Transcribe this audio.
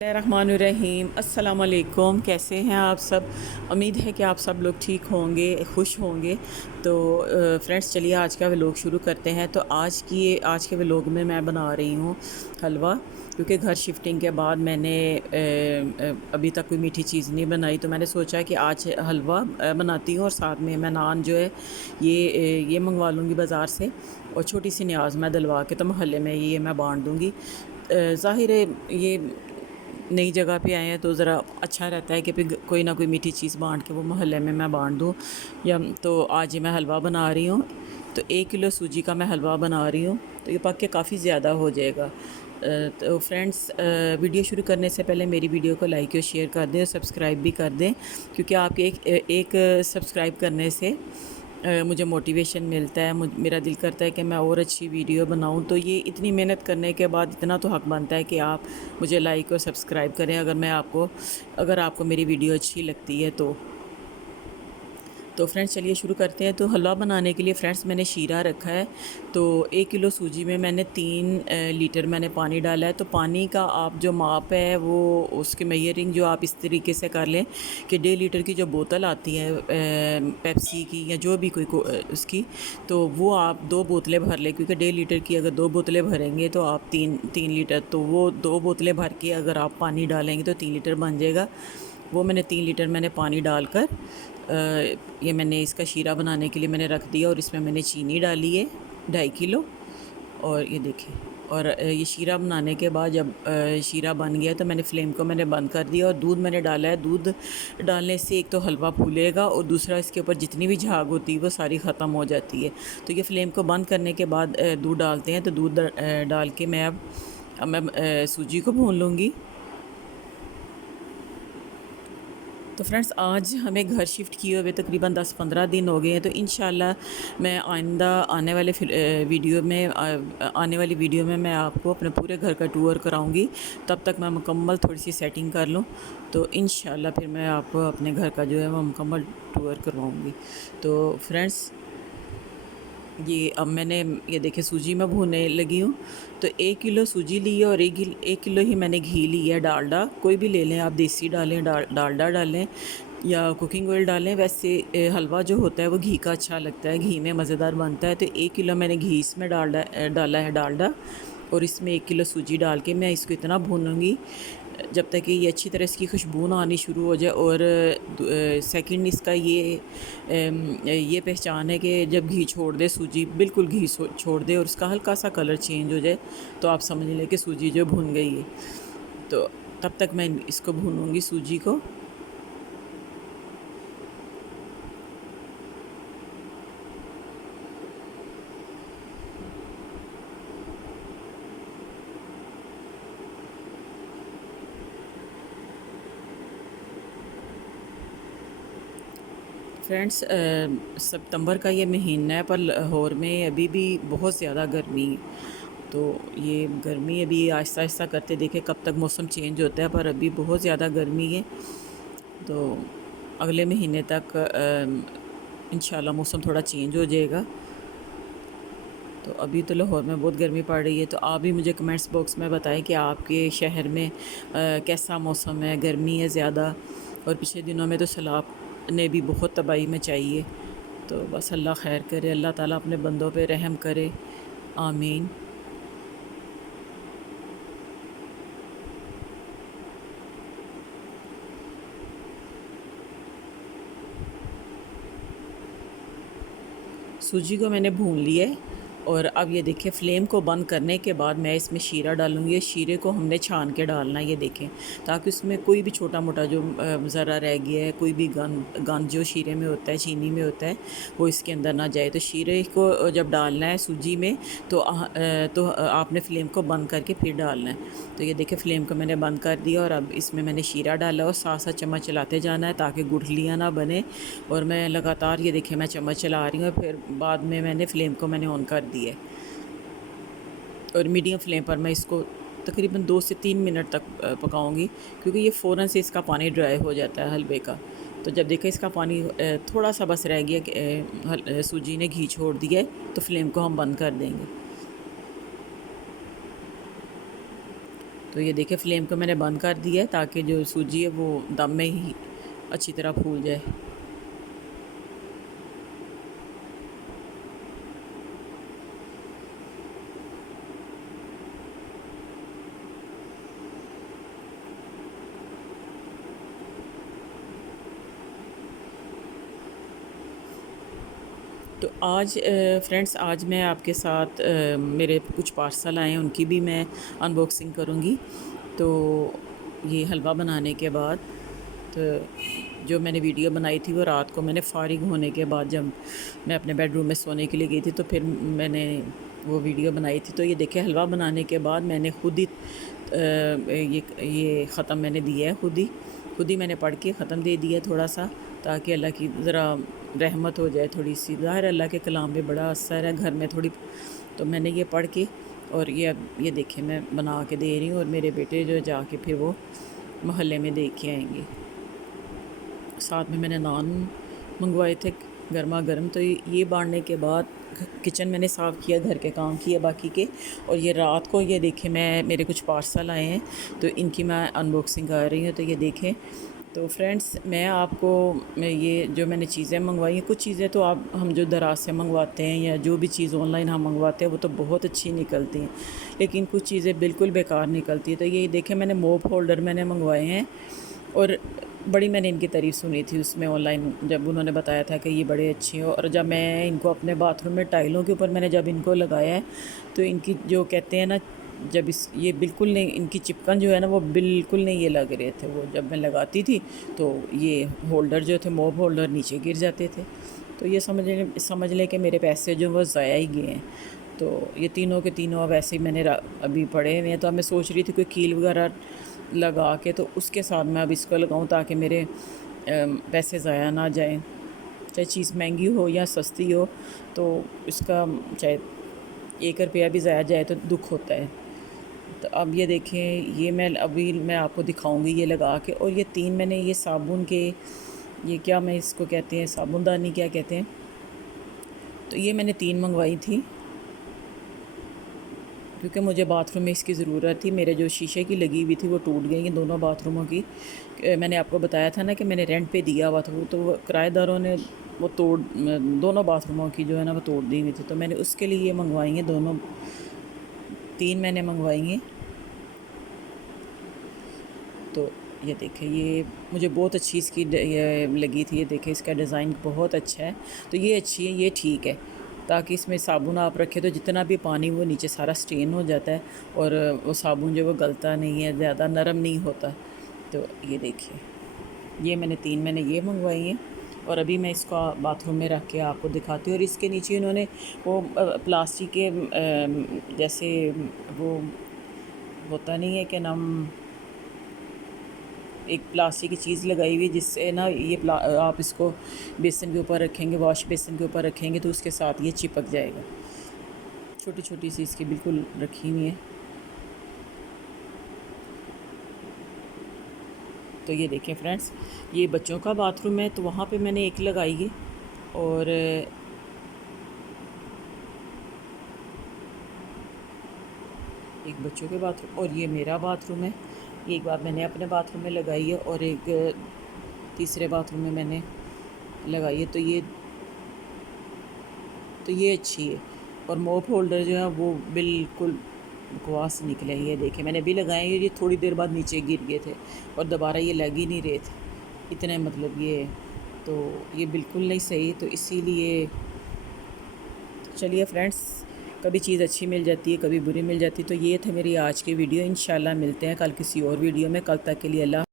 रहमानुर्रहीम अस्सलाम वालेकुम। कैसे हैं आप सब? उम्मीद है कि आप सब लोग ठीक होंगे, खुश होंगे। तो फ्रेंड्स, चलिए आज का व्लॉग शुरू करते हैं। तो आज के व्लॉग में मैं बना रही हूँ हलवा, क्योंकि घर शिफ्टिंग के बाद मैंने अभी तक कोई मीठी चीज़ नहीं बनाई। तो मैंने सोचा कि आज हलवा बनाती हूँ, और साथ में मैं नान जो है ये मंगवा लूँगी बाज़ार से, और छोटी सी न्याज़ मैं दिलवा के तो मोहल्ले में ये मैं बांट दूँगी। ज़ाहिर है ये नई जगह पे आए हैं तो ज़रा अच्छा रहता है कि फिर कोई ना कोई मीठी चीज़ बांट के वो मोहल्ले में मैं बांट दूँ। या तो आज ये मैं हलवा बना रही हूँ। तो 1 किलो सूजी का मैं हलवा बना रही हूँ, तो ये पक के काफ़ी ज़्यादा हो जाएगा। तो फ्रेंड्स, वीडियो शुरू करने से पहले मेरी वीडियो को लाइक और शेयर कर दें और सब्सक्राइब भी कर दें, क्योंकि आपके एक सब्सक्राइब करने से मुझे मोटिवेशन मिलता है। मेरा दिल करता है कि मैं और अच्छी वीडियो बनाऊं। तो ये इतनी मेहनत करने के बाद इतना तो हक़ बनता है कि आप मुझे लाइक और सब्सक्राइब करें, अगर आपको मेरी वीडियो अच्छी लगती है तो फ्रेंड्स, चलिए शुरू करते हैं। तो हलवा बनाने के लिए फ्रेंड्स मैंने शीरा रखा है। तो 1 किलो सूजी में मैंने 3 लीटर मैंने पानी डाला है। तो पानी का आप जो माप है वो उसकी मेजरिंग जो आप इस तरीके से कर लें कि 1.5 लीटर की जो बोतल आती है पेप्सी की या जो भी उसकी, तो वो आप 2 बोतलें भर लें, क्योंकि 1.5 लीटर की अगर 2 बोतलें भरेंगे तो आप तीन तीन लीटर, तो वो 2 बोतलें भर के अगर आप पानी डालेंगे तो 3 लीटर बन जाएगा। वो मैंने 3 लीटर मैंने पानी डालकर ये मैंने इसका शीरा बनाने के लिए मैंने रख दिया, और इसमें मैंने चीनी डाली है 2.5 किलो। और ये देखिए, और ये शीरा बनाने के बाद जब शीरा बन गया तो मैंने फ्लेम को मैंने बंद कर दिया, और दूध मैंने डाला है। दूध डालने से एक तो हलवा फूलेगा, और दूसरा इसके ऊपर जितनी भी झाग होती है वो सारी ख़त्म हो जाती है। तो ये फ्लेम को बंद करने के बाद दूध डालते हैं। तो दूध डाल के अब मैं सूजी को भून लूँगी। तो फ्रेंड्स, आज हमें घर शिफ्ट किए हुए तकरीबन 10-15 दिन हो गए हैं। तो इंशाल्लाह मैं आइंदा आने वाली वीडियो में मैं आपको अपने पूरे घर का टूर कराऊंगी। तब तक मैं मुकम्मल थोड़ी सी सेटिंग कर लूँ, तो इंशाल्लाह फिर मैं आपको अपने घर का जो है वो मुकम्मल टूर करवाऊँगी। तो फ्रेंड्स, ये अब मैंने ये देखिए सूजी में भूनने लगी हूँ। तो 1 किलो सूजी ली है, और 1 किलो ही मैंने घी लिया है, डालडा कोई भी ले लें आप, देसी डालें, डालडा डालें या कुकिंग ऑयल डालें। वैसे हलवा जो होता है वो घी का अच्छा लगता है, घी में मज़ेदार बनता है। तो 1 किलो मैंने घी इसमें डाला है डालडा, और इसमें 1 किलो सूजी डाल के मैं इसको इतना भूनूंगी जब तक कि ये अच्छी तरह इसकी खुशबू ना आनी शुरू हो जाए। और सेकंड इसका ये पहचान है कि जब घी छोड़ दे सूजी, बिल्कुल घी छोड़ दे और उसका हल्का सा कलर चेंज हो जाए, तो आप समझ लें कि सूजी जो भुन गई है। तो तब तक मैं इसको भूनूंगी सूजी को। फ्रेंड्स, सितंबर का ये महीना है, पर लाहौर में अभी भी बहुत ज़्यादा गर्मी है। तो ये गर्मी अभी आहिस्ता आहिस्ता करते देखें कब तक मौसम चेंज होता है, पर अभी बहुत ज़्यादा गर्मी है। तो अगले महीने तक इंशाल्लाह मौसम थोड़ा चेंज हो जाएगा। तो अभी तो लाहौर में बहुत गर्मी पड़ रही है। तो आप भी मुझे कमेंट्स बॉक्स में बताएं कि आपके शहर में कैसा मौसम है, गर्मी है ज़्यादा। और पिछले दिनों में तो सैलाब ने भी बहुत तबाही मचाई है। तो बस अल्लाह खैर करे, अल्लाह ताला अपने बंदों पे रहम करे, आमीन। सूजी को मैंने भून लिया है, और अब ये देखिए फ्लेम को बंद करने के बाद मैं इसमें शीरा डालूँगी। शीरे को हमने छान के डालना है, ये देखें, ताकि उसमें कोई भी छोटा मोटा जो ज़रा रह गया है, कोई भी गंद जो शीरे में होता है, चीनी में होता है, वो इसके अंदर ना जाए। तो शीरे को जब डालना है सूजी में, तो आपने फ्लेम को बंद करके फिर डालना है। तो ये देखिए फ्लेम को मैंने बंद कर दिया, और अब इसमें मैंने शीरा डाला, और साथ साथ चम्मच चलाते जाना है ताकि गुठलियाँ ना बने। और मैं लगातार ये देखिए मैं चम्मच चला रही हूँ, फिर बाद में मैंने फ्लेम को मैंने ऑन कर दिया है, और मीडियम फ्लेम पर मैं इसको तकरीबन 2 से 3 मिनट तक पकाऊंगी, क्योंकि ये फ़ौरन से इसका पानी ड्राई हो जाता है हलवे का। तो जब देखा इसका पानी थोड़ा सा बस रह गया कि सूजी ने घी छोड़ दिया है, तो फ्लेम को हम बंद कर देंगे। तो ये देखिए फ्लेम को मैंने बंद कर दिया है ताकि जो सूजी है वो दम में ही अच्छी तरह फूल जाए। तो आज फ्रेंड्स आज मैं आपके साथ मेरे कुछ पार्सल आए हैं उनकी भी मैं अनबॉक्सिंग करूँगी। तो ये हलवा बनाने के बाद तो जो मैंने वीडियो बनाई थी वो रात को मैंने फ़ारिग होने के बाद जब मैं अपने बेडरूम में सोने के लिए गई थी तो फिर मैंने वो वीडियो बनाई थी। तो ये देखिए हलवा बनाने के बाद मैंने खुद ही ये ख़त्म मैंने दिया है, खुद ही मैंने पढ़ के ख़त्म दे दिया थोड़ा सा, ताकि अल्लाह की ज़रा रहमत हो जाए थोड़ी सी। ज़ाहिर अल्लाह के कलाम में बड़ा असर है घर में थोड़ी, तो मैंने ये पढ़ के और ये देखिए मैं बना के दे रही हूँ। और मेरे बेटे जो जाके फिर वो मोहल्ले में दे के आएंगे। साथ में मैंने नान मंगवाए थे गर्मा गर्म। तो ये बांटने के बाद किचन मैंने साफ़ किया, घर के काम किए बाकी के। और ये रात को ये देखें मेरे कुछ पार्सल आए हैं तो इनकी मैं अनबॉक्सिंग कर रही हूँ। तो ये देखें। तो फ्रेंड्स मैं आपको ये जो मैंने चीज़ें मंगवाई हैं, कुछ चीज़ें तो हम जो दराज से मंगवाते हैं या जो भी चीज़ ऑनलाइन हम मंगवाते हैं वो तो बहुत अच्छी निकलती हैं, लेकिन कुछ चीज़ें बिल्कुल बेकार निकलती है। तो ये देखें मैंने मोप होल्डर मैंने मंगवाए हैं और बड़ी मैंने इनकी तारीफ़ सुनी थी उसमें ऑनलाइन, जब उन्होंने बताया था कि ये बड़े अच्छे हो। और जब मैं इनको अपने बाथरूम में टाइलों के ऊपर मैंने जब इनको लगाया है तो इनकी जो कहते हैं ना, जब ये बिल्कुल नहीं, इनकी चिपकन जो है ना वो बिल्कुल नहीं ये लग रहे थे। वो जब मैं लगाती थी तो ये होल्डर जो थे मोप होल्डर नीचे गिर जाते थे। तो ये समझ लें कि मेरे पैसे जो वो ज़ाया ही गए हैं। तो ये तीनों के तीनों अब ऐसे ही मैंने अभी पड़े हुए हैं। तो अब मैं सोच रही थी कोई कील वगैरह लगा के तो उसके साथ मैं अब इसको लगाऊं ताकि मेरे पैसे ज़ाया ना जाएं। चाहे चीज़ महंगी हो या सस्ती हो तो इसका चाहे 1 रुपया भी ज़ाया जाए तो दुख होता है। तो अब ये देखें, ये मैं आपको दिखाऊंगी ये लगा के। और ये 3 मैंने ये साबुन के, ये क्या मैं इसको कहते हैं, साबुनदानी क्या कहते हैं, तो ये मैंने 3 मंगवाई थी क्योंकि मुझे बाथरूम में इसकी ज़रूरत थी। मेरे जो शीशे की लगी हुई थी वो टूट गई हैं दोनों बाथरूमों की। मैंने आपको बताया था ना कि मैंने रेंट पे दिया हुआ था वो, तो किराएदारों ने वो दोनों बाथरूमों की जो है ना वो तोड़ दी हुई थी। तो मैंने उसके लिए ये मंगवाई हैं, दोनों 3 मैंने मंगवाई हैं। तो ये देखें, ये मुझे बहुत अच्छी इसकी ये लगी थी। ये देखें इसका डिज़ाइन बहुत अच्छा है। तो ये अच्छी है, ये ठीक है, ताकि इसमें साबुन आप रखें तो जितना भी पानी वो नीचे सारा स्टेन हो जाता है और वो साबुन जो वो गलता नहीं है, ज़्यादा नरम नहीं होता। तो ये देखिए, ये मैंने 3 मैंने ये मंगवाई हैं और अभी मैं इसको बाथरूम में रख के आपको दिखाती हूँ। और इसके नीचे इन्होंने वो प्लास्टिक के जैसे वो होता नहीं है कि नाम, एक प्लास्टिक की चीज़ लगाई हुई जिससे ना ये आप इसको बेसन के ऊपर रखेंगे, वॉश बेसन के ऊपर रखेंगे तो उसके साथ ये चिपक जाएगा। छोटी छोटी सी इसकी बिल्कुल रखी हुई है। तो ये देखें फ्रेंड्स, ये बच्चों का बाथरूम है तो वहाँ पे मैंने एक लगाई है। और एक बच्चों के बाथरूम और ये मेरा बाथरूम है। एक बार मैंने अपने बाथरूम में लगाई है और एक तीसरे बाथरूम में मैंने लगाई है। तो ये अच्छी है। और मोप होल्डर जो है वो बिल्कुल बकवास निकले। ये देखे मैंने भी लगाए, ये थोड़ी देर बाद नीचे गिर गए थे और दोबारा ये लग ही नहीं रहे थे इतने, मतलब ये तो ये बिल्कुल नहीं सही। तो इसीलिए चलिए फ्रेंड्स, कभी चीज़ अच्छी मिल जाती है, कभी बुरी मिल जाती है। तो ये थे मेरी आज की वीडियो। इंशाल्लाह मिलते हैं कल किसी और वीडियो में। कल तक के लिए अल्लाह।